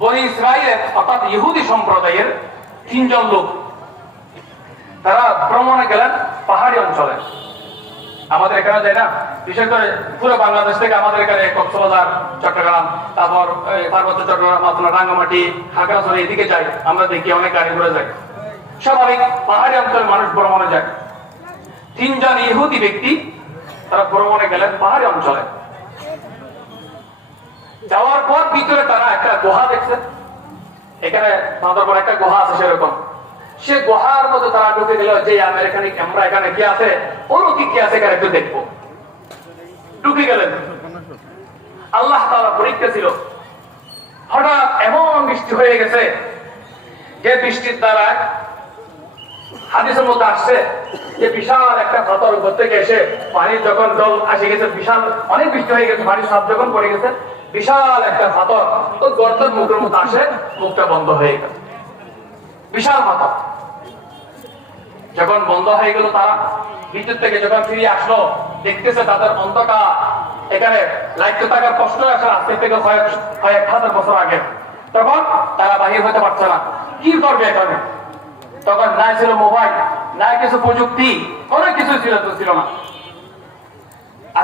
বনি ইসরাইলের অর্থাৎ ইহুদি সম্প্রদায়ের 3 জন লোক তারা ভ্রমণে গেলেন পাহাড়ি অঞ্চলে। আমাদের এখানে যায় না, বিশেষ করে পুরো বাংলাদেশ থেকে আমাদের এখানে কক্সবাজার, চট্টগ্রাম, তারপর পার্বত্য চট্টগ্রাম, আপনার রাঙ্গামাটি, খাগড়াছড়ি এদিকে যাই, আমরা দেখি অনেক গাড়ি ঘুরে যায়। স্বাভাবিক পাহাড়ি অঞ্চলের মানুষ ভ্রমণে যায়। 3 জন ইহুদি ব্যক্তি তারা ভ্রমণে গেলেন পাহাড়ি অঞ্চলে। যাওয়ার পর ভিতরে তারা একটা গুহা দেখছে, এখানে বাঁদরবন একটা গুহা আছে সেরকম। সে গুহার মধ্যে তারা ঢুকে গেল যে আমরা এখানে কি আছে, অলৌকিক কি আছে এখানে একটু দেখবো। ঢুকে গেলেন। আল্লাহ তাআলা পরীক্ষা ছিল। হঠাৎ এমন বৃষ্টি হয়ে গেছে যে বৃষ্টির দ্বারা হাদিসের মধ্যে আসছে যে বিশাল একটা পাথর উপর থেকে এসে পানি যখন জল আসে গেছে, বিশাল অনেক বৃষ্টি হয়ে গেছে, পানির সাপ যখন পড়ে গেছে, বিশাল একটা পাথর তো গর্তের মুখের মধ্যে আসে, মুখটা বন্ধ হয়ে গেল। বিশাল পাথর যখন বন্ধ হয়ে গেল, তারা ভিতর থেকে যখন ফিরে আসলো দেখতেছে তাদের অন্ধকার, এখানে লাইট থাকার কষ্ট আছে আজকে থেকে কয়েক হাজার বছর আগে। তখন তারা বাহির হতে পারছে না, কি করবে এখানে? তখন না ছিল মোবাইল, না কিছু প্রযুক্তি, অনেক কিছু ছিল না।